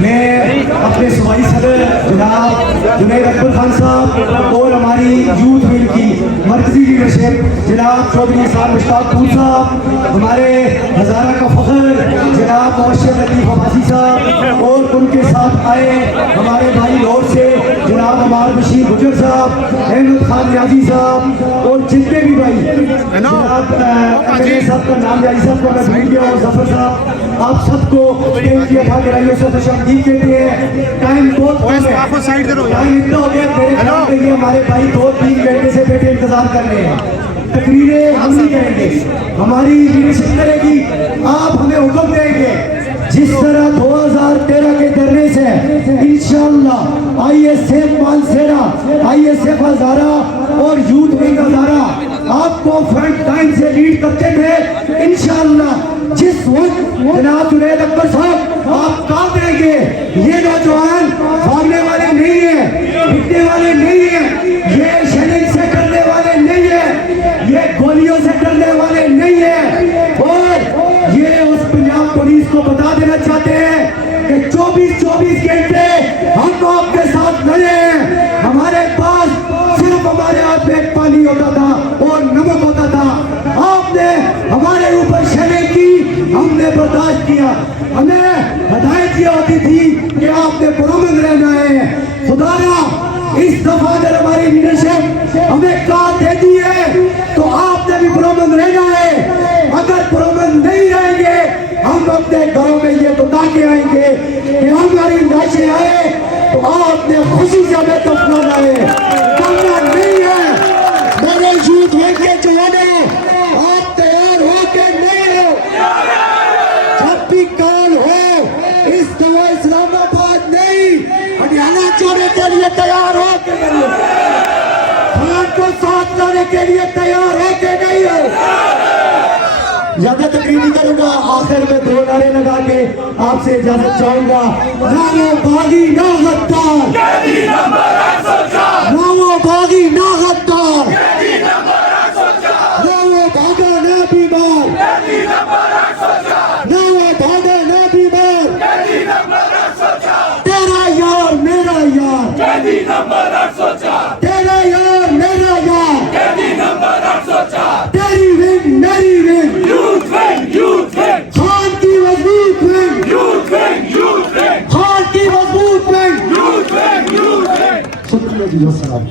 میں اپنے صوبائی صدر جناب جنید اکبر خان صاحب اور ہماری یوتھ ونگ کی مرکزی لیڈرشپ جناب چودھری صاحب مشتاق پور صاحب، ہمارے ہزارہ کا فخر جناب موشر لطیف عباسی صاحب، اور ان کے ساتھ آئے ہمارے بھائی لاہور سے جناب عمار بشیر گجر صاحب، احمد خان ریاضی صاحب، اور جتنے بھی بھائی جناب صاحب کا نام ریاضی صاحب کو میں بھول گیا، اور ظفر صاحب، آپ سب کو اسٹیج کی اٹھا کے رائیوں سے خوشامدید کہتے ہیں۔ ٹائم بہت کم ہے، ٹائم اتنا ہو گیا میرے خیال میں یہ ہمارے بھائی 2-3 گھنٹے سے بیٹھے انتظار کر رہے ہیں۔ تقریریں ہم نہیں کریں گے، ہماری لیڈرشپ کرے گی، آپ ہمیں حکم دیں گے جس طرح 2013 کے دھرنے سے انشاءاللہ I S F Mansehra, I S F Hazara اور یوتھ ونگ ہزارہ آپ کو فرنٹ لائن سے لیڈ کرتے تھے، انشاءاللہ جس وقت جناب جنید اکبر صاحب آپ کام دیں گے، یہ نوجوان بھاگنے والے نہیں ہیں، بکنے والے نہیں ہیں، یہ شیلنگ سے کرنے والے نہیں ہیں، یہ گولیوں سے کرنے والے نہیں ہیں، اور یہ اس پنجاب پولیس کو بتا دینا چاہتے ہیں کہ 24 گھنٹے ہم آپ کے ساتھ لڑے ہیں، ہمارے پاس صرف ہمارے ہاتھ میں پانی ہوتا تھا اور نمک ہوتا تھا، آپ نے ہمارے اوپر شیلنگ کی، ہم نے برداشت کیا، ہمیں ہدایت یہ ہوتی تھی کہ آپ نے پرامن رہنا ہے۔ خدایا اس دفعہ اگر ہماری لیڈرشپ ہمیں کہا دیتی ہے تو آپ نے بھی پرامن رہنا ہے، اگر پرامن نہیں رہیں گے ہم اپنے گھروں میں یہ بتا کے آئیں گے کہ ہماری لاشیں آئے تو آپ نے خوشی سے ہمیں دفنانا ہے، کرنا نہیں ہے۔ میرے یوتھ ونگ کے جوانوں، آپ تیار ہو کے نہیں ہو؟ جب بھی کال ہو اس دفعہ اسلام آباد نہیں ہریانہ چھوڑنے کے لیے تیار ہو کے نہیں ہو؟ خان کو ساتھ لانے کے لیے تیار ہو کے نہیں ہو؟ زیادہ تقریر نہیں کروں گا، آخر میں 2 نعرے لگا کے آپ سے اجازت چاہوں گا۔ نہ وہ باغی نہ غدار، نہ وہ باغی نہ غدار، نہ وہ بھاگا نہ بیمار، نہ وہ بھاگا نہ بیمار، تیرا یار میرا یار، تیرا یار میرا یار، تیری ونگ میری ونگ، خان کی مضبوط ونگ، خان کی مضبوط ونگ، شکریہ جی السلام۔